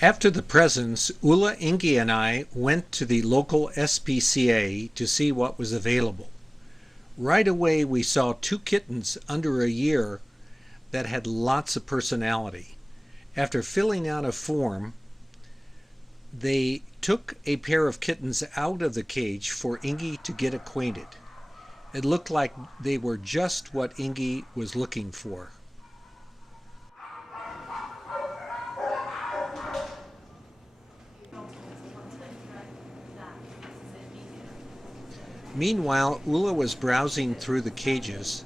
After the presents, Ulla, Ingi, and I went to the local SPCA to see what was available. Right away, we saw two kittens under a year that had lots of personality. After filling out a form, they took a pair of kittens out of the cage for Ingi to get acquainted. It looked like they were just what Ingi was looking for. Meanwhile, Ulla was browsing through the cages,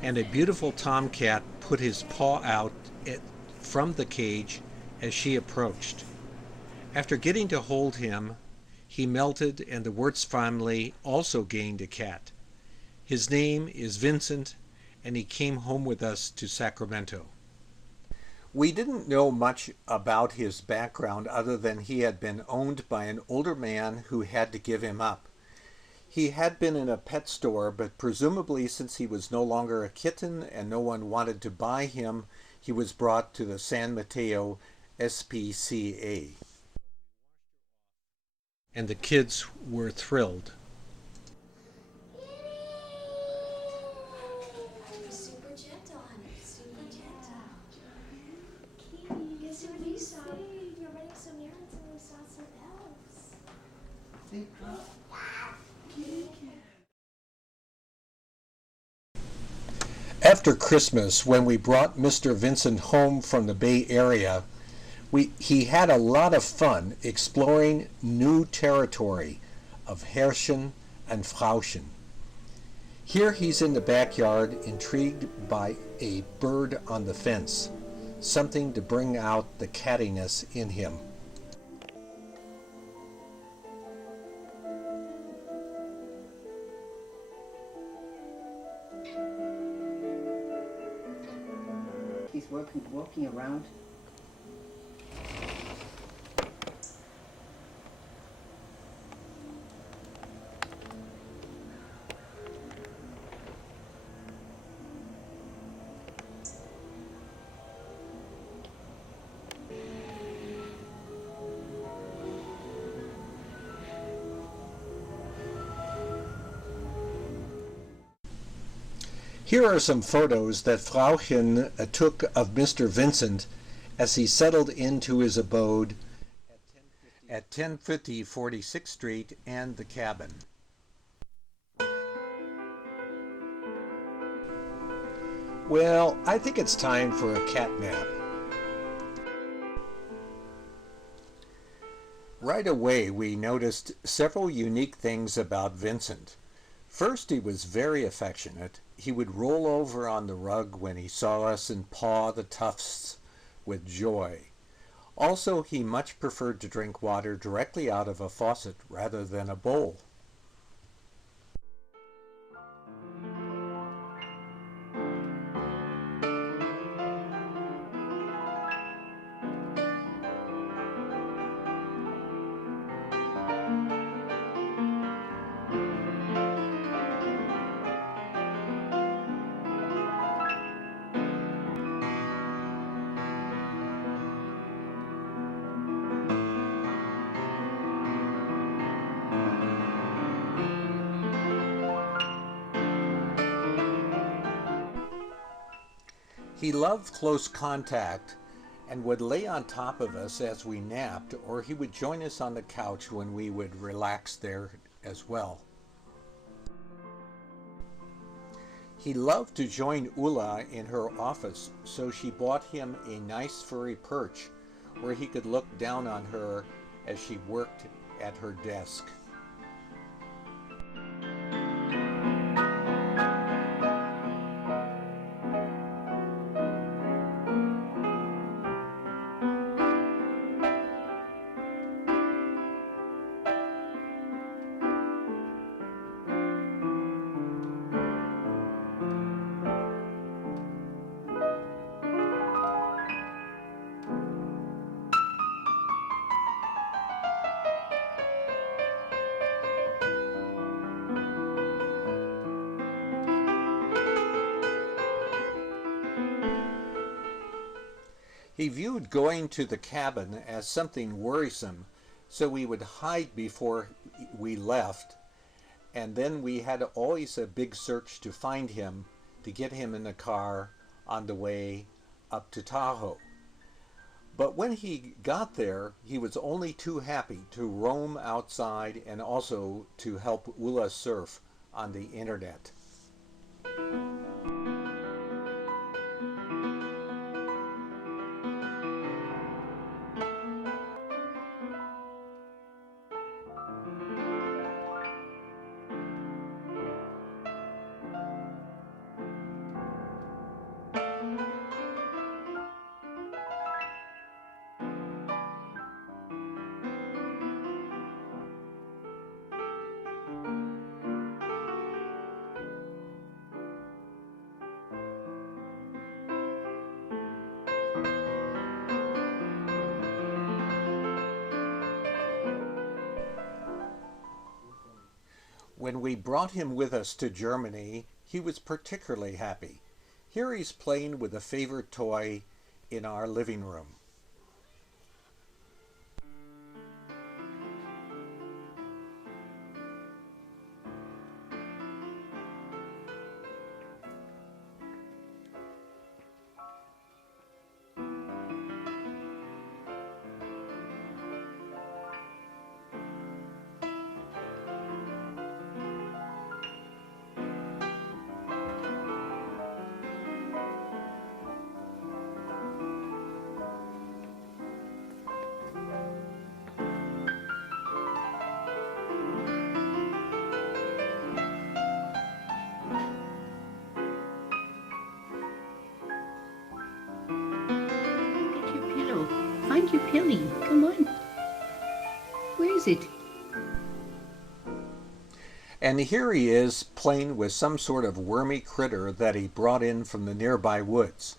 and a beautiful tomcat put his paw out from the cage as she approached. After getting to hold him, he melted, and the Wirtz family also gained a cat. His name is Vincent, and he came home with us to Sacramento. We didn't know much about his background other than he had been owned by an older man who had to give him up. He had been in a pet store, but presumably since he was no longer a kitten and no one wanted to buy him, he was brought to the San Mateo SPCA. And the kids were thrilled. Super gentle, honey. Super gentle. Guess what you saw? You're running some errands and we saw some elves. After Christmas, when we brought Mr. Vincent home from the Bay Area, he had a lot of fun exploring new territory of Herrchen and Frauchen. Here he's in the backyard, intrigued by a bird on the fence, something to bring out the cattiness in him. He's walking around. Here are some photos that Frauchen took of Mr. Vincent as he settled into his abode at 1050 46th Street and the cabin. Well, I think it's time for a cat nap. Right away, we noticed several unique things about Vincent. First, he was very affectionate. He would roll over on the rug when he saw us and paw the tufts with joy. Also, he much preferred to drink water directly out of a faucet rather than a bowl. He loved close contact and would lay on top of us as we napped, or he would join us on the couch when we would relax there as well. He loved to join Ulla in her office, so she bought him a nice furry perch where he could look down on her as she worked at her desk. He viewed going to the cabin as something worrisome, so we would hide before we left, and then we had always a big search to find him to get him in the car on the way up to Tahoe. But when he got there, he was only too happy to roam outside and also to help Ulla surf on the internet. When we brought him with us to Germany, he was particularly happy. Here he's playing with a favorite toy in our living room. Get your pillow. Find your pilly. Come on. Where is it? And here he is playing with some sort of wormy critter that he brought in from the nearby woods.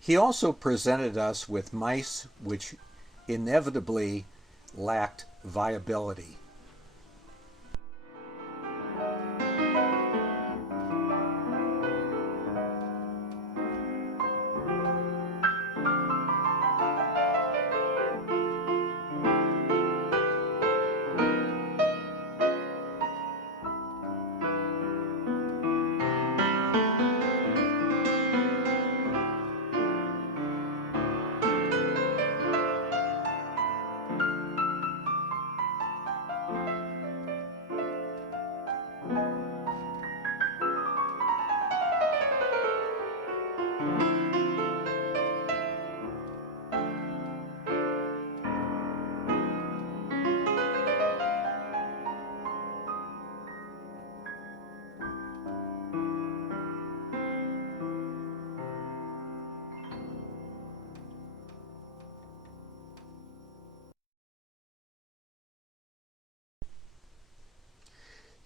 He also presented us with mice which inevitably lacked viability.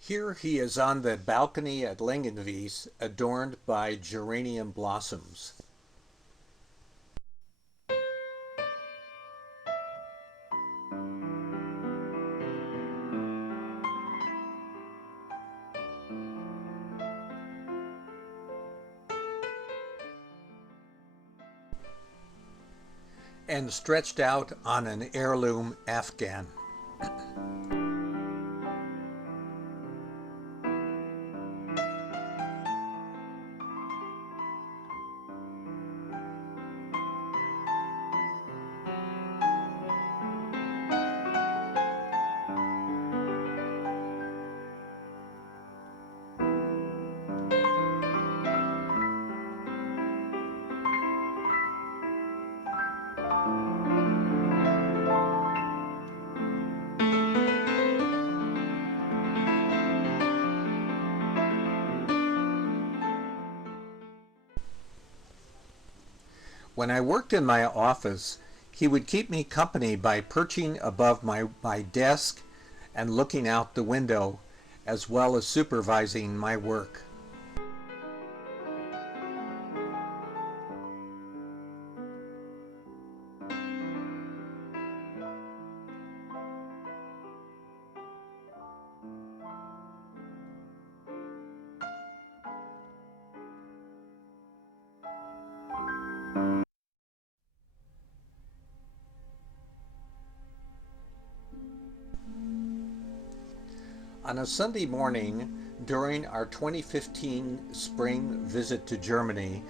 Here he is on the balcony at Langenwies, adorned by geranium blossoms. And stretched out on an heirloom Afghan. When I worked in my office, he would keep me company by perching above my desk and looking out the window, as well as supervising my work. On a Sunday morning during our 2015 spring visit to Germany,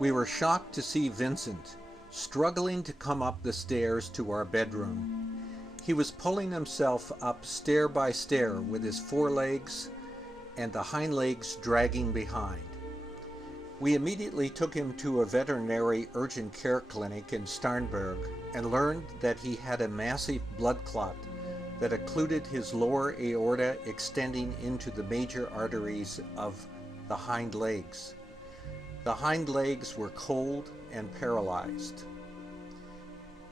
we were shocked to see Vincent struggling to come up the stairs to our bedroom. He was pulling himself up stair by stair with his forelegs and the hind legs dragging behind. We immediately took him to a veterinary urgent care clinic in Starnberg and learned that he had a massive blood clot that occluded his lower aorta, extending into the major arteries of the hind legs. The hind legs were cold and paralyzed.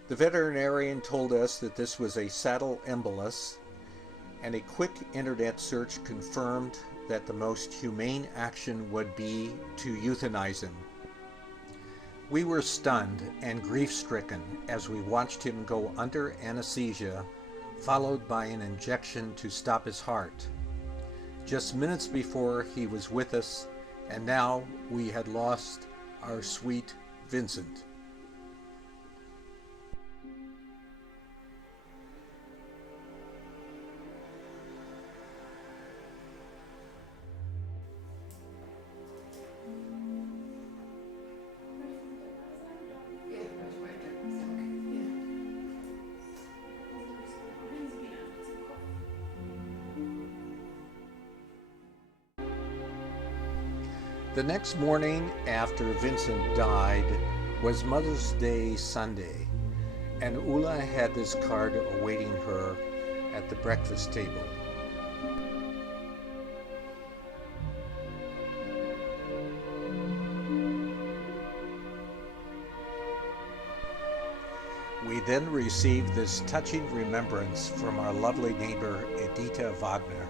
The veterinarian told us that this was a saddle embolus, and a quick internet search confirmed that the most humane action would be to euthanize him. We were stunned and grief-stricken as we watched him go under anesthesia, followed by an injection to stop his heart. Just minutes before he was with us, and now we had lost our sweet Vincent. The next morning after Vincent died was Mother's Day Sunday, and Ulla had this card awaiting her at the breakfast table. We then received this touching remembrance from our lovely neighbor Edita Wagner.